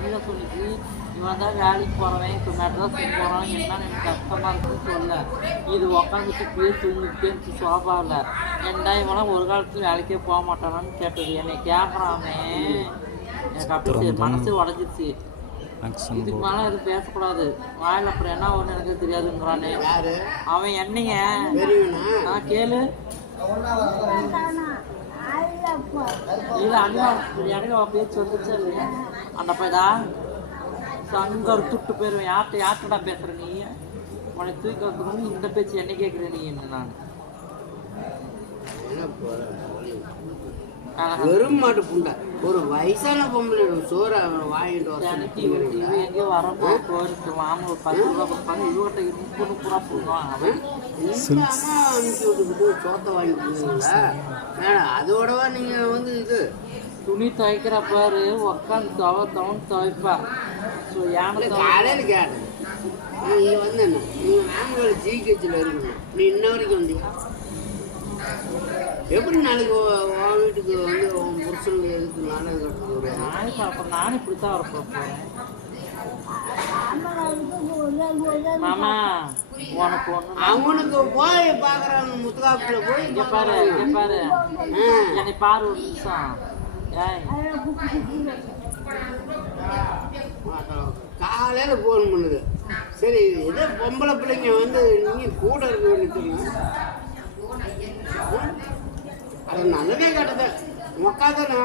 அனிதா சொல்லிச்சு இவன் தான் வேலைக்கு போகிறவன் இப்போ மெட்ராஸுக்கு போகிறான் என்னன்னு எனக்கு கஷ்டமாக இருக்குன்னு சொல்ல. இது உக்காந்துட்டு இப்படியே தூங்கிட்டே இருந்துச்சு சோபாவில் ஏன்டா இவெல்லாம் ஒரு காலத்தில் வேலைக்கே போக மாட்டானான்னு கேட்டது. என்னை கேட்குறாமே எனக்கு அப்படியே மனசு உடஞ்சிருச்சு. இதுக்கு மேலே எதுவும் பேசக்கூடாது. வாயில் அப்புறம் என்ன ஒன்று எனக்கு தெரியாதுங்கிறானே. அவன் என்னைங்க நான் கேளு. இல்ல அண்ணா எனக்கு பேச்சு வந்துச்சா இல்லையா அந்த பையதா ஒரு துட்டு போயிருவேன் யார்கிட்ட யார்கிட்டடா பேசுற நீ? உனக்கு தூக்கி வைக்கணும்னு இந்த பேச்சு என்ன கேட்குற நீ என்ன நான்? போற? வெறும் மாட்டு புண்டை. ஒரு வயசான பொம்பளை சோற வாங்கிட்டு வர எங்கேயோ வரப்போ மாமா ஒரு பத்து ரூபா கொடுப்பாங்க இவகிட்ட முப்பது முப்பது ரூபா போடுவான் அவன் இல்லாம அனுப்பி விட்டுக்கிட்டு சோத்தை அதோடவா நீங்க வந்து இது? துணி துவைக்கிற பாரு உக்காந்து துவ தவன் துவைப்பா. ஸோ யானை காலையில கேட்டேன். நீ வந்து என்ன? நீ மேம்கள் ஜிஹெச்சில் இருக்கணும். நீ இன்ன வரைக்கும் வந்தியா எப்படி நாளைக்கு உன் வீட்டுக்கு வந்து உன் புருஷனுக்கு எதுக்கு நாடகம் கட்டுறது ஒரு நானே பார்ப்பேன் நானும் இப்படி தான் வரப்போ போகிறேன் மாமா உனக்கு ஒன்று அவனுக்கு போய் பார்க்குறாங்க முத்துக்காப்புல போய் இங்க பாரு இங்க பாரு. என்னை பாரு ஒரு நிமிஷம். காலையில ஃபோன் பண்ணுது. சரி ஏதோ பொம்பளை பிள்ளைங்க வந்து நீங்க கூட இருக்க வேண்டியது அது நல்லதே கட்டத மொக்காதானே